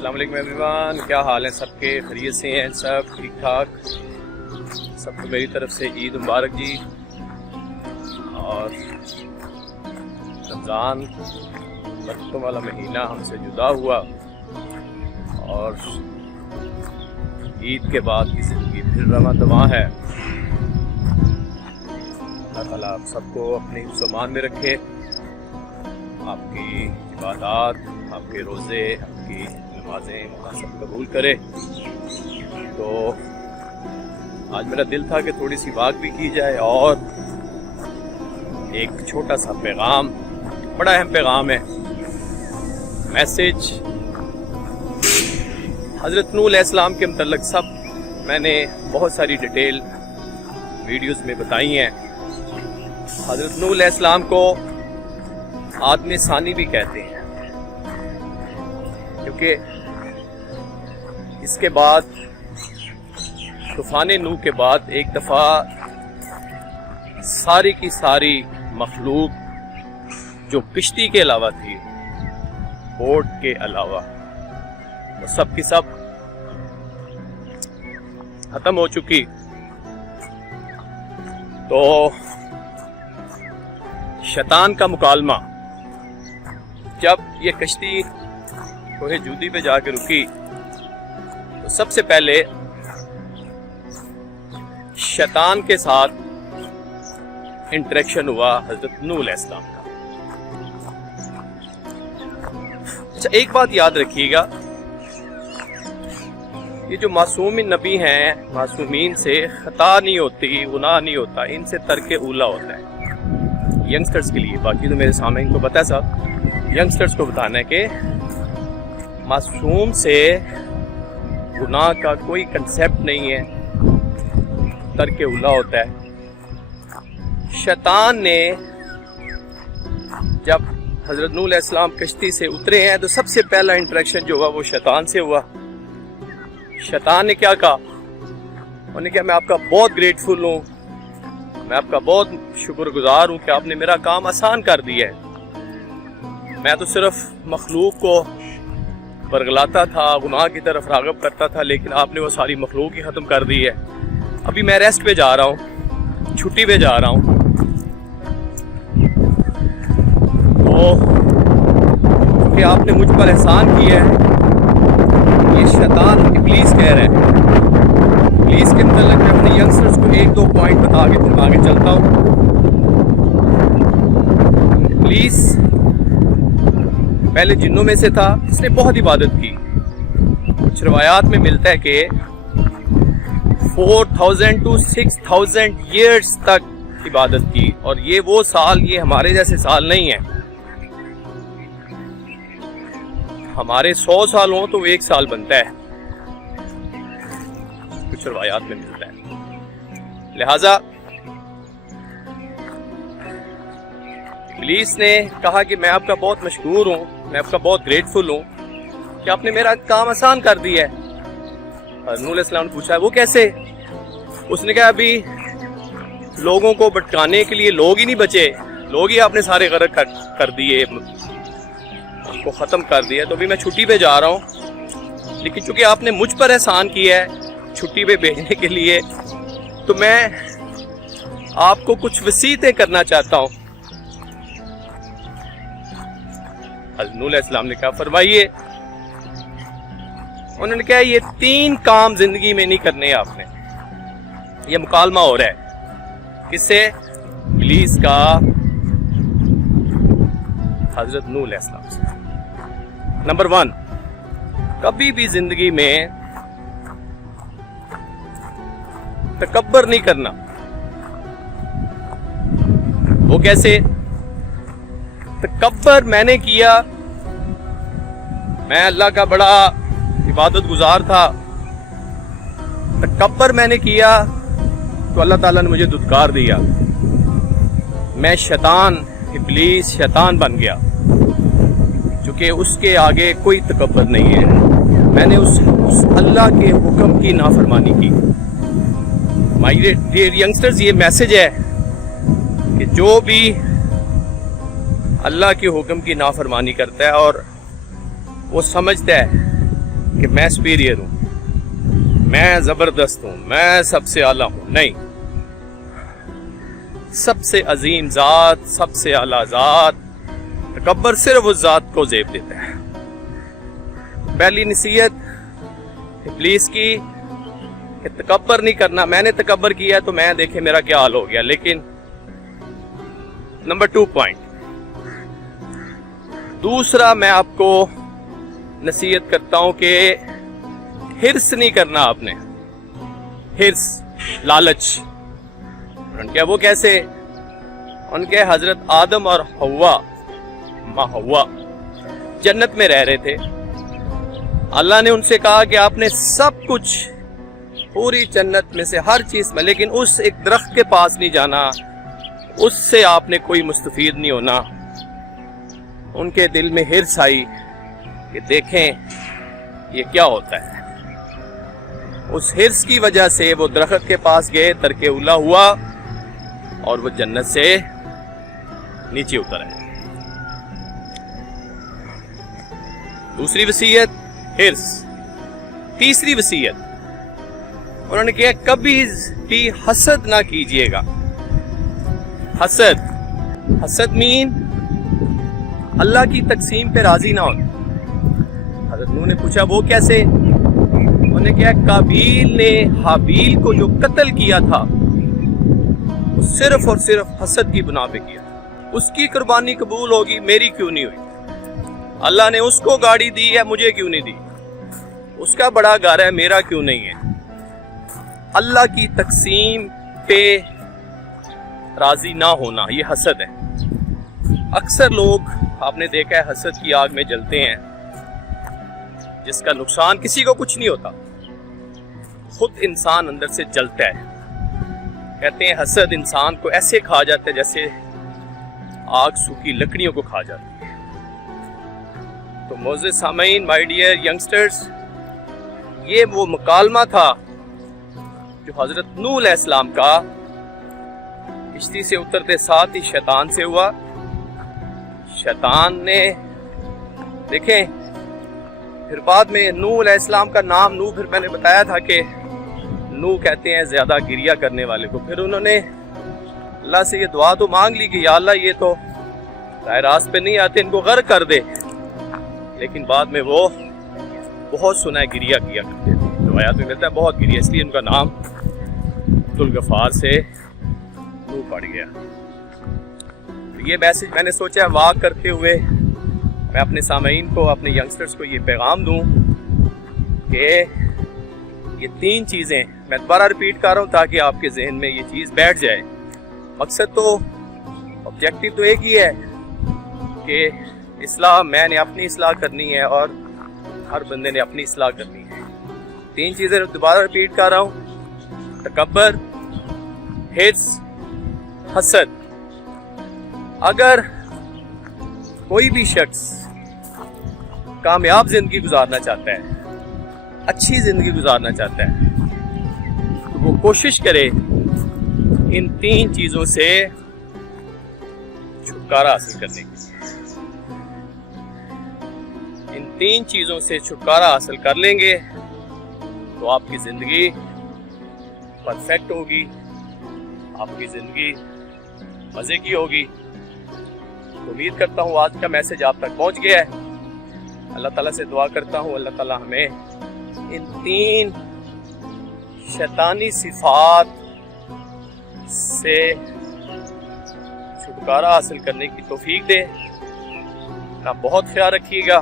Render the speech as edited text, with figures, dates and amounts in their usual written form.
السلام علیکم ایوریون، کیا حال ہے سب کے؟ خیریت سے ہیں سب؟ ٹھیک ٹھاک؟ سب کو میری طرف سے عید مبارک جی۔ اور رمضان برکتوں والا مہینہ ہم سے جدا ہوا اور عید کے بعد کی زندگی پھر رواں دواں ہے۔ اللہ تعالیٰ آپ سب کو اپنے حفظ و امان میں رکھے، آپ کی عبادات، آپ کے روزے، آپ کی نمازیں مناسب قبول کرے۔ تو آج میرا دل تھا کہ تھوڑی سی واک بھی کی جائے اور ایک چھوٹا سا پیغام، بڑا اہم پیغام ہے، میسج حضرت نوح علیہ السلام کے متعلق سب میں نے بہت ساری ڈیٹیل ویڈیوز میں بتائی ہیں۔ حضرت نوح علیہ السلام کو آدم ثانی بھی کہتے ہیں، کیونکہ اس کے بعد طوفان نوح کے بعد ایک دفعہ ساری کی ساری مخلوق جو کشتی کے علاوہ تھی، بوٹ کے علاوہ، وہ سب کی سب ختم ہو چکی۔ تو شیطان کا مکالمہ، جب یہ کشتی کوہ جودی پہ جا کے رکی تو سب سے پہلے شیطان کے ساتھ انٹریکشن ہوا حضرت نوح علیہ السلام کا۔ اچھا، ایک بات یاد رکھیے گا، یہ جو معصوم نبی ہیں، معصومین سے خطا نہیں ہوتی، گناہ نہیں ہوتا، ان سے ترک اولا ہوتا ہے۔ ینگسٹرز کے لیے، باقی تو میرے سامنے ان کو پتہ ہے صاحب، ینگسٹرز کو بتانا ہے کہ معصوم سے گناہ کا کوئی کنسیپٹ نہیں ہے، ترک اولا ہوتا ہے۔ شیطان نے جب حضرت نوح علیہ السلام کشتی سے اترے ہیں تو سب سے پہلا انٹریکشن جو ہوا وہ شیطان سے ہوا۔ شیطان نے کیا کہا؟ انہوں نے کہا میں آپ کا بہت گریٹفل ہوں، میں آپ کا بہت شکر گزار ہوں کہ آپ نے میرا کام آسان کر دیا ہے۔ میں تو صرف مخلوق کو برگلاتا تھا، گناہ کی طرف راغب کرتا تھا، لیکن آپ نے وہ ساری مخلوق ہی ختم کر دی ہے۔ ابھی میں ریسٹ پہ جا رہا ہوں، چھٹی پہ جا رہا ہوں۔ تو کہ آپ نے مجھ پر احسان کیا ہے، یہ شیطان ابلیس کہہ رہا ہے۔ ابلیس کے متعلق میں اپنے ینگسٹرز کو ایک دو پوائنٹ بتا کے پھر آگے چلتا ہوں۔ ابلیس پہلے جنوں میں سے تھا، اس نے بہت عبادت کی۔ کچھ روایات میں ملتا ہے کہ 4000 to 6000 ایئرز تک عبادت کی، اور یہ وہ سال، یہ ہمارے جیسے سال نہیں ہیں۔ ہمارے 100 سال ہوں تو 1 سال بنتا ہے، کچھ روایات میں ملتا ہے۔ لہذا ابلیس نے کہا کہ میں آپ کا بہت مشکور ہوں، میں آپ کا بہت گریٹفل ہوں کہ آپ نے میرا کام آسان کر دیا ہے۔ نوح علیہ السلام نے پوچھا وہ کیسے؟ اس نے کہا ابھی لوگوں کو بھٹکانے کے لیے لوگ ہی نہیں بچے، لوگ ہی آپ نے سارے غرق کر دیے، کو ختم کر دیا۔ تو ابھی میں چھٹی پہ جا رہا ہوں، لیکن چونکہ آپ نے مجھ پر احسان کیا ہے چھٹی پہ بھیجنے کے لیے، تو میں آپ کو کچھ وصیتیں کرنا چاہتا ہوں۔ حضرت نوح علیہ السلام نے کہا فرمائیے۔ انہوں نے کہا یہ 3 کام زندگی میں نہیں کرنے آپ نے۔ یہ مکالمہ ہو رہا ہے کس سے؟ ابلیس کا حضرت نوح علیہ السلام سے۔ نمبر 1، کبھی بھی زندگی میں تکبر نہیں کرنا۔ وہ کیسے؟ تکبر میں نے کیا، میں اللہ کا بڑا عبادت گزار تھا، تکبر میں نے کیا تو اللہ تعالیٰ نے مجھے دھتکار دیا، میں شیطان، ابلیس شیطان بن گیا، چونکہ اس کے آگے کوئی تکبر نہیں ہے۔ میں نے اس اللہ کے حکم کی نافرمانی کی۔ مائی ڈیئر ینگسٹرز، یہ میسج ہے کہ جو بھی اللہ کے حکم کی نافرمانی کرتا ہے اور وہ سمجھتا ہے کہ میں سپیریئر ہوں, میں زبردست ہوں, میں سب سے اعلیٰ ہوں. نہیں, سب سے عظیم ذات, سب سے اعلیٰ ذات, تکبر صرف اس ذات کو زیب دیتا ہے. پہلی نصیحت ابلیس کی کہ تکبر نہیں کرنا. میں نے تکبر کیا ہے تو میں دیکھیں میرا کیا حال ہو گیا. لیکن نمبر 2 پوائنٹ, دوسرا میں آپ کو نصیحت کرتا ہوں کہ ہرس نہیں کرنا آپ نے. ہرس, لالچ. ان کے وہ کیسے؟ ان کے حضرت آدم اور حوا, ماں حوا جنت میں رہ رہے تھے. اللہ نے ان سے کہا کہ آپ نے سب کچھ پوری جنت میں سے ہر چیز میں, لیکن اس ایک درخت کے پاس نہیں جانا, اس سے آپ نے کوئی مستفید نہیں ہونا. ان کے دل میں ہرس آئی کہ دیکھیں یہ کیا ہوتا ہے. اس ہرس کی وجہ سے وہ درخت کے پاس گئے, ترک اولا ہوا اور وہ جنت سے نیچے اتر آئے. دوسری وصیت ہرس. تیسری وصیت انہوں نے کہا کبھی بھی حسد نہ کیجئے گا. حسد, حسد مین اللہ کی تقسیم پہ راضی نہ ہونا. حضرت نوح نے پوچھا وہ کیسے؟ انہوں نے کہا قابیل نے حابیل کو جو قتل کیا تھا وہ صرف اور صرف حسد کی بنا پہ کیا. اس کی قربانی قبول ہوگی, میری کیوں نہیں ہوئی؟ اللہ نے اس کو گاڑی دی ہے, مجھے کیوں نہیں دی؟ اس کا بڑا گھر ہے, میرا کیوں نہیں ہے؟ اللہ کی تقسیم پہ راضی نہ ہونا یہ حسد ہے. اکثر لوگ آپ نے دیکھا ہے حسد کی آگ میں جلتے ہیں, جس کا نقصان کسی کو کچھ نہیں ہوتا, خود انسان اندر سے جلتا ہے. کہتے ہیں حسد انسان کو ایسے کھا جاتا ہے جیسے آگ سوکھی لکڑیوں کو کھا جاتی ہے. تو معزز سامعین, مائی ڈیئر ینگسٹرز, یہ وہ مکالمہ تھا جو حضرت نوح علیہ السلام کا کشتی سے اترتے ساتھ ہی شیطان سے ہوا. شیطان نے دیکھیں پھر بعد میں نوح علیہ السلام کا نام نوح, پھر میں نے بتایا تھا کہ نوح کہتے ہیں زیادہ گریہ کرنے والے کو. پھر انہوں نے اللہ سے یہ دعا تو مانگ لی کہ یا اللہ یہ تو راہ راست پہ نہیں آتے, ان کو غرق کر دے. لیکن بعد میں وہ بہت سنا گریہ کیا کرتے تھے. روایات میں ملتا ہے بہت گریہ, اس لیے ان کا نام عبدالغفار سے نوح پڑ گیا. یہ میسج میں نے سوچا واک کرتے ہوئے میں اپنے سامعین کو, اپنے ینگسٹرز کو یہ پیغام دوں کہ یہ 3 چیزیں میں دوبارہ ریپیٹ کر رہا ہوں تاکہ آپ کے ذہن میں یہ چیز بیٹھ جائے. مقصد تو آبجیکٹو تو ایک ہی ہے کہ اصلاح, میں نے اپنی اصلاح کرنی ہے اور ہر بندے نے اپنی اصلاح کرنی ہے. 3 چیزیں دوبارہ ریپیٹ کر رہا ہوں, تکبر, ہرس, حسد. اگر کوئی بھی شخص کامیاب زندگی گزارنا چاہتا ہے, اچھی زندگی گزارنا چاہتا ہے, تو وہ کوشش کرے ان 3 چیزوں سے چھٹکارا حاصل کرنے کی. ان 3 چیزوں سے چھٹکارا حاصل کر لیں گے تو آپ کی زندگی پرفیکٹ ہوگی, آپ کی زندگی مزے کی ہوگی. امید کرتا ہوں آج کا میسج آپ تک پہنچ گیا ہے. اللہ تعالیٰ سے دعا کرتا ہوں اللہ تعالیٰ ہمیں ان 3 شیطانی صفات سے چھٹکارا حاصل کرنے کی توفیق دے. اپنا بہت خیال رکھیے گا.